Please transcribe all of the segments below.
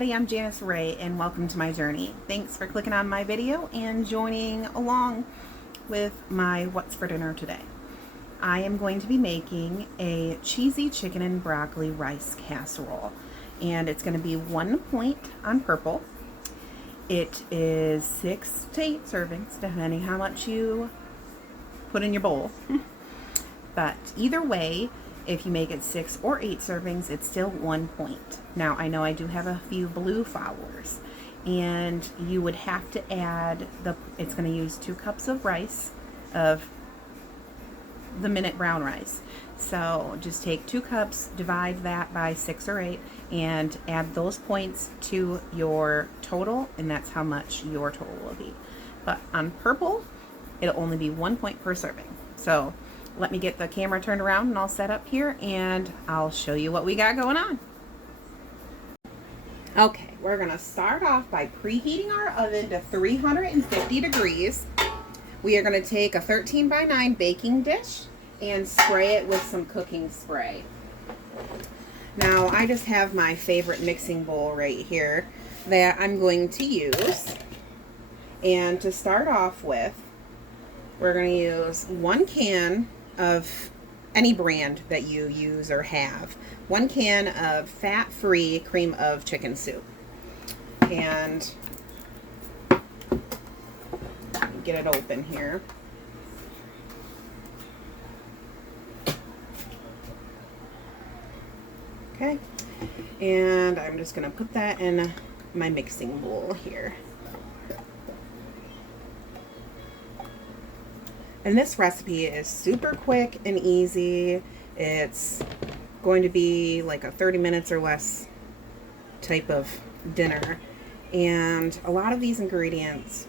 everybody, I'm Janice Ray and welcome to my journey. Thanks for clicking on my video and joining along with my what's for dinner today. I am going to be making a cheesy chicken and broccoli rice casserole, and it's going to be 1 point on purple. It is 6 to 8 servings depending how much you put in your bowl. But either way, if you make it 6 or 8 servings, it's still 1 point. Now, I know I do have a few blue followers, and you would have to add it's going to use 2 cups of rice, of the minute brown rice. So just take 2 cups, divide that by 6 or 8, and add those points to your total, and that's how much your total will be. But on purple, it'll only be 1 point per serving. So let me get the camera turned around and all set up here, and I'll show you what we got going on. Okay, we're gonna start off by preheating our oven to 350 degrees. We are gonna take a 13 by 9 baking dish and spray it with some cooking spray. Now, I just have my favorite mixing bowl right here that I'm going to use. And to start off with, we're gonna use 1 can of any brand that you use or have. 1 can of fat-free cream of chicken soup. And get it open here. Okay. And I'm just gonna put that in my mixing bowl here. And this recipe is super quick and easy. It's going to be like a 30 minutes or less type of dinner. And a lot of these ingredients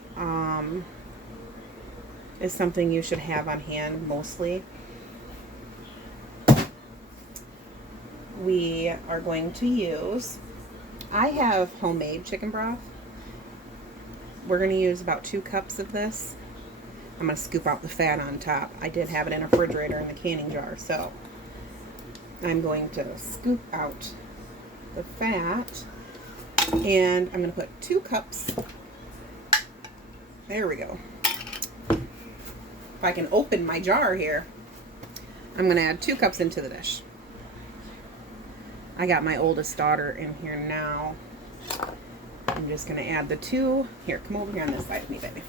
is something you should have on hand mostly. We are going to use, I have homemade chicken broth. We're going to use about 2 cups of this. I'm going to scoop out the fat on top. I did have it in a refrigerator in the canning jar, so I'm going to scoop out the fat, and I'm going to put 2 cups. There we go. If I can open my jar here, I'm going to add 2 cups into the dish. I got my oldest daughter in here now. I'm just going to add the 2. Here, come over here on this side with me, baby.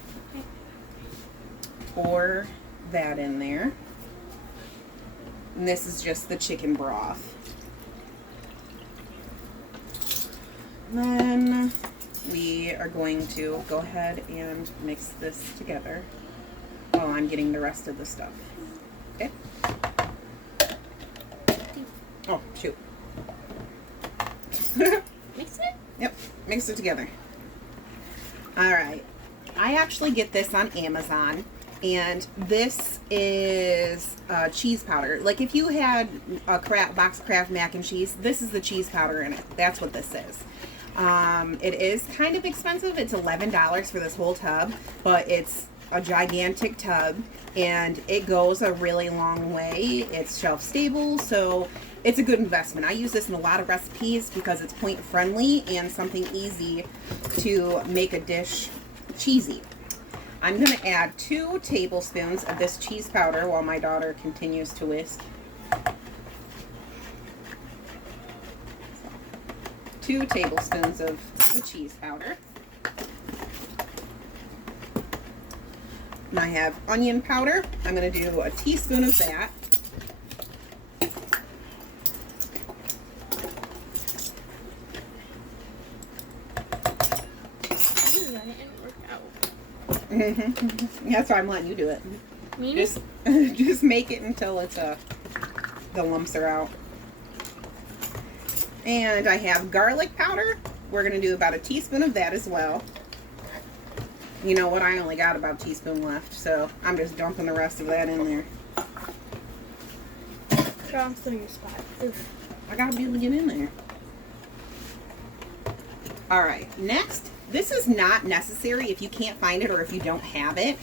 Pour that in there. And this is just the chicken broth. Then we are going to go ahead and mix this together while I'm getting the rest of the stuff. Okay? Oh, shoot. Mix it? Yep, mix it together. Alright. I actually get this on Amazon. And this is cheese powder. Like if you had a box of Kraft mac and cheese, this is the cheese powder in it. That's what this is. It is kind of expensive. It's $11 for this whole tub, but it's a gigantic tub and it goes a really long way. It's shelf stable, so it's a good investment. I use this in a lot of recipes because it's point friendly and something easy to make a dish cheesy. I'm going to add 2 tablespoons of this cheese powder while my daughter continues to whisk. 2 tablespoons of the cheese powder. And I have onion powder. I'm going to do a teaspoon of that. That's why I'm letting you do it. Me? Just make it until it's the lumps are out. And I have garlic powder. We're gonna do about a teaspoon of that as well. You know what? I only got about a teaspoon left, so I'm just dumping the rest of that in there. Girl, I'm still in your spot. Oof. I gotta be able to get in there. All right, next. This is not necessary if you can't find it or if you don't have it,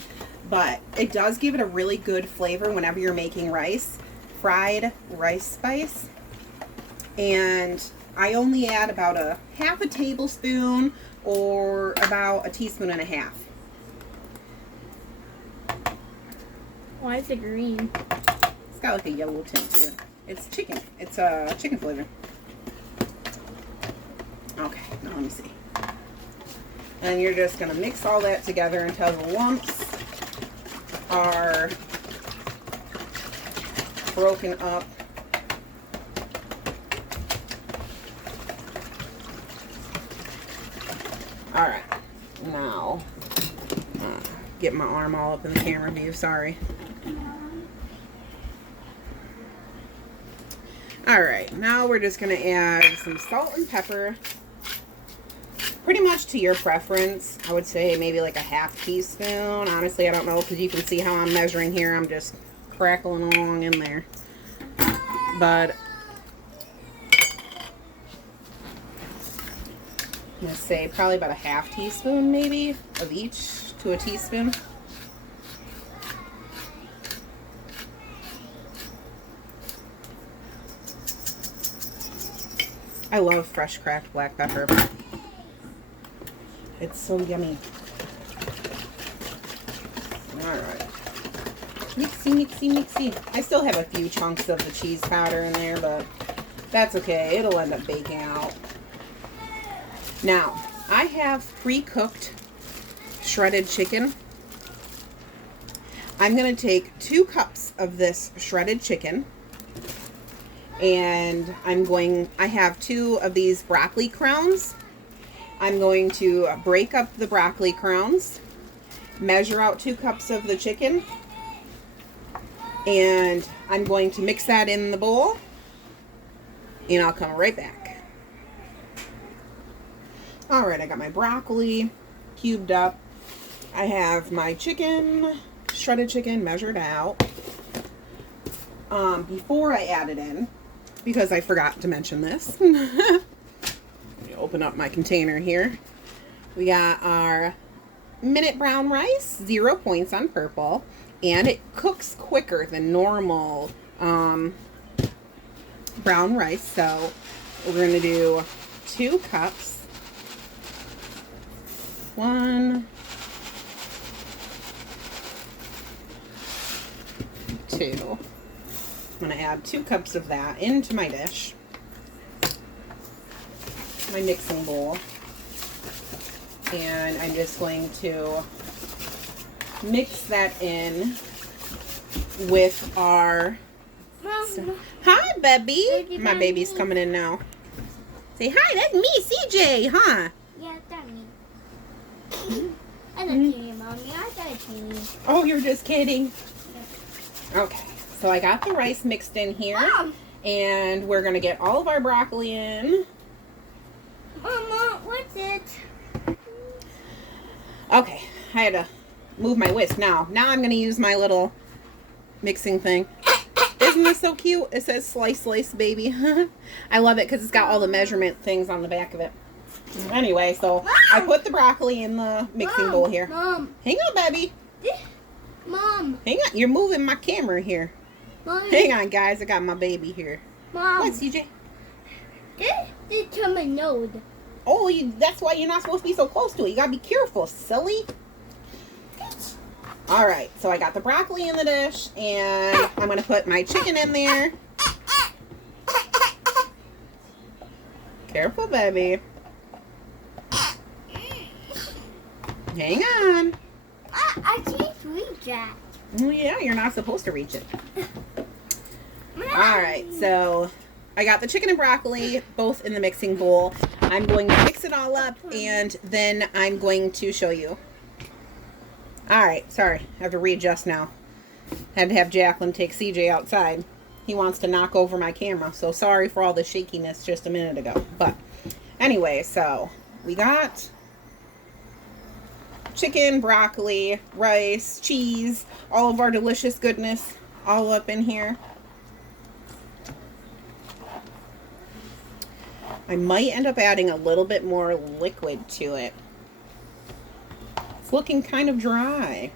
but it does give it a really good flavor whenever you're making rice. Fried rice spice. And I only add about a half a tablespoon or about a teaspoon and a half. Why is it green? It's got like a yellow tint to it. It's chicken. It's a chicken flavor. Okay, now let me see. And you're just going to mix all that together until the lumps are broken up. All right, now get my arm all up in the camera view, sorry. All right, now we're just gonna add some salt and pepper, pretty much to your preference. I would say maybe like a half teaspoon. Honestly, I don't know, because you can see how I'm measuring here. I'm just crackling along in there. But I'm gonna say probably about a half teaspoon maybe of each to a teaspoon. I love fresh cracked black pepper. It's so yummy. Alright. Mixy, mixy, mixy. I still have a few chunks of the cheese powder in there, but that's okay. It'll end up baking out. Now, I have pre-cooked shredded chicken. I'm going to take 2 cups of this shredded chicken. And I have 2 of these broccoli crowns. I'm going to break up the broccoli crowns, measure out 2 cups of the chicken, and I'm going to mix that in the bowl, and I'll come right back. Alright, I got my broccoli cubed up. I have my chicken, shredded chicken, measured out. Before I add it in, because I forgot to mention this. Open up my container here. We got our minute brown rice, 0 points on purple, and it cooks quicker than normal brown rice. So we're going to do 2 cups. 1, 2. I'm going to add 2 cups of that into my dish, my mixing bowl, and I'm just going to mix that in with our... Hi, baby. My baby's coming in now. Say hi, that's me, CJ, huh? Yeah, that's me. I don't see you, Mommy. I don't see you. Oh, you're just kidding. Okay. So I got the rice mixed in here, Mom. and we're going to get all of our broccoli in. Mama, what's it? Okay, I had to move my whisk now. Now I'm going to use my little mixing thing. Isn't this so cute? It says slice, slice, baby. I love it because it's got all the measurement things on the back of it. Anyway, so I put the broccoli in the mixing bowl here. Mom. Hang on, baby. Mom. Hang on. You're moving my camera here. Mommy. Hang on, guys. I got my baby here. Mom. What, CJ? This is to my nose. Oh, that's why you're not supposed to be so close to it. You gotta be careful, silly. Alright, so I got the broccoli in the dish, and I'm gonna put my chicken in there. Careful, baby. Hang on. I can't reach that. Oh, yeah, you're not supposed to reach it. Alright, so I got the chicken and broccoli both in the mixing bowl. I'm going to mix it all up, and then I'm going to show you. Alright, sorry. I have to readjust now. Had to have Jacqueline take CJ outside. He wants to knock over my camera, so sorry for all the shakiness just a minute ago. But anyway, so we got chicken, broccoli, rice, cheese, all of our delicious goodness all up in here. I might end up adding a little bit more liquid to it. It's looking kind of dry.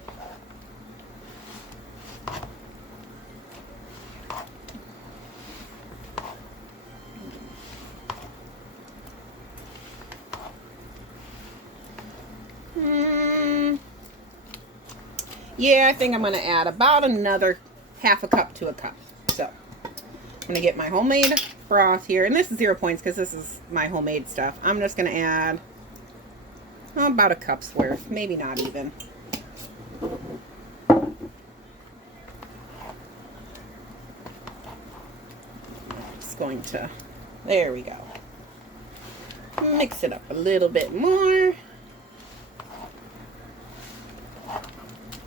Yeah, I think I'm going to add about another half a cup to a cup. So I'm going to get my homemade broth here. And this is 0 points because this is my homemade stuff. I'm just going to add about a cup's worth. Maybe not even. Just going to, there we go. Mix it up a little bit more.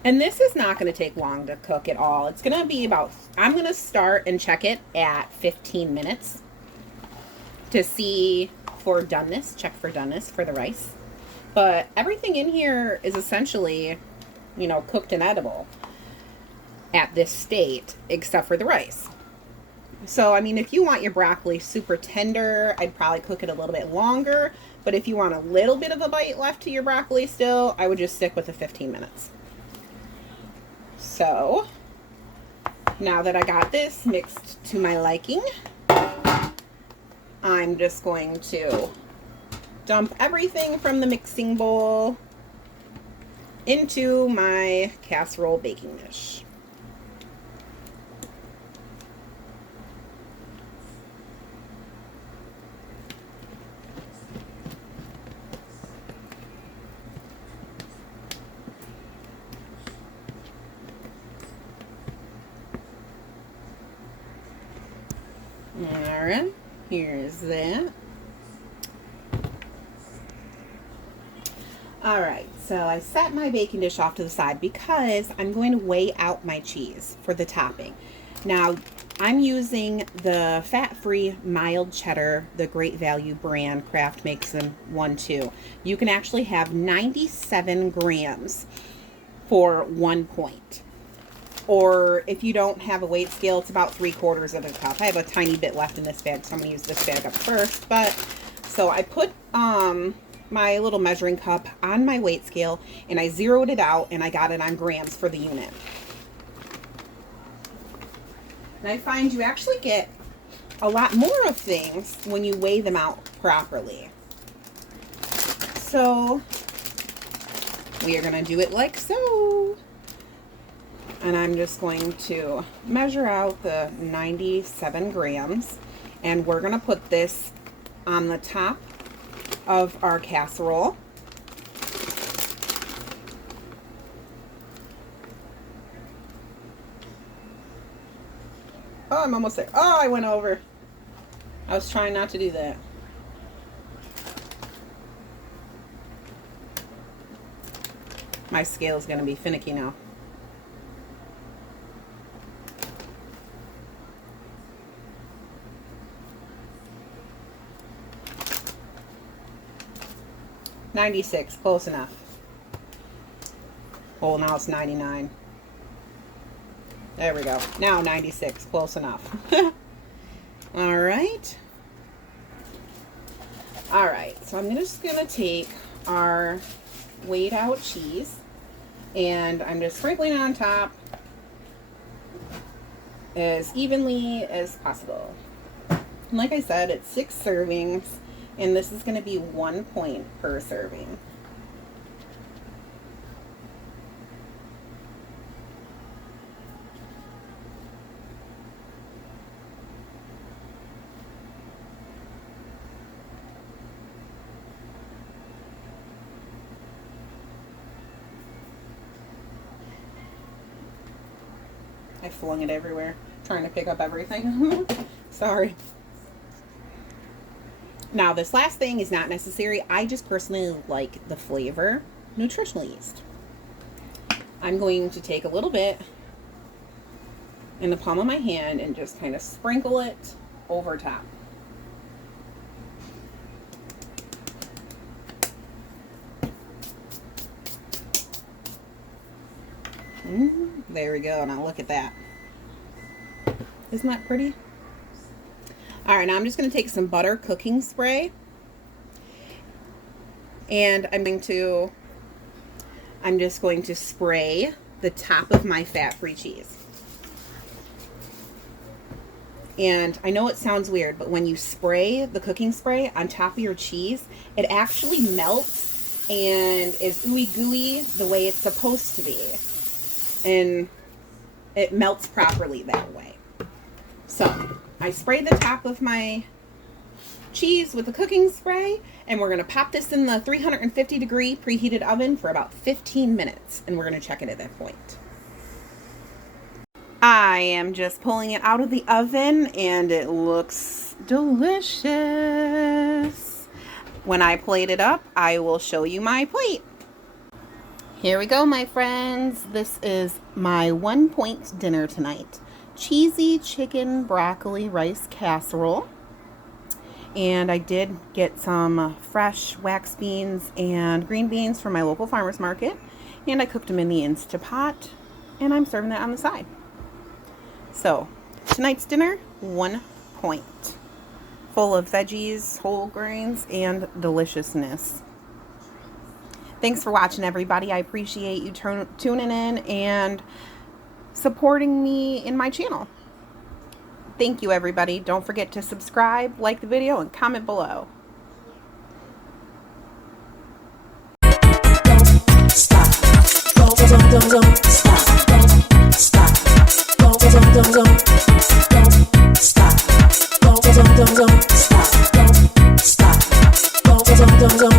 And this is not going to take long to cook at all. It's going to be about, I'm going to start and check it at 15 minutes to see for doneness, check for doneness for the rice. But everything in here is essentially, you know, cooked and edible at this state, except for the rice. So, I mean, if you want your broccoli super tender, I'd probably cook it a little bit longer. But if you want a little bit of a bite left to your broccoli still, I would just stick with the 15 minutes. So, now that I got this mixed to my liking, I'm just going to dump everything from the mixing bowl into my casserole baking dish. Alright, here's that. Alright, so I set my baking dish off to the side because I'm going to weigh out my cheese for the topping. Now, I'm using the fat-free mild cheddar, the Great Value brand. Kraft makes them 1-2. You can actually have 97 grams for 1 point. Or if you don't have a weight scale, it's about 3/4 of a cup. I have a tiny bit left in this bag, so I'm going to use this bag up first. But so I put my little measuring cup on my weight scale, and I zeroed it out, and I got it on grams for the unit. And I find you actually get a lot more of things when you weigh them out properly. So we are going to do it like so. And I'm just going to measure out the 97 grams. And we're going to put this on the top of our casserole. Oh, I'm almost there. Oh, I went over. I was trying not to do that. My scale is going to be finicky now. $96, close enough. Oh, now it's 99. There we go. Now 96, close enough. All right. All right, so I'm just gonna take our weighed out cheese and I'm just sprinkling it on top as evenly as possible. And like I said, it's 6 servings. And this is going to be 1 point per serving. I flung it everywhere, trying to pick up everything. Sorry. Now, this last thing is not necessary. I just personally like the flavor. Nutritional yeast. I'm going to take a little bit in the palm of my hand and just kind of sprinkle it over top. There we go. Now look at that. Isn't that pretty? All right, now I'm just going to take some butter cooking spray, and I'm just going to spray the top of my fat-free cheese. And I know it sounds weird, but when you spray the cooking spray on top of your cheese, it actually melts and is ooey gooey the way it's supposed to be. and it melts properly that way. So I sprayed the top of my cheese with the cooking spray, and we're going to pop this in the 350 degree preheated oven for about 15 minutes, and we're going to check it at that point. I am just pulling it out of the oven, and it looks delicious. When I plate it up, I will show you my plate. Here we go, my friends. This is my 1-point dinner tonight. Cheesy chicken broccoli rice casserole. And I did get some fresh wax beans and green beans from my local farmer's market. And I cooked them in the Instapot. And I'm serving that on the side. So, tonight's dinner, 1 point. Full of veggies, whole grains, and deliciousness. Thanks for watching, everybody. I appreciate you tuning in and supporting me in my channel. Thank you, everybody. Don't forget to subscribe, like the video, and comment below. Stop. Don't stop. Stop. Don't stop. Don't stop. Don't stop.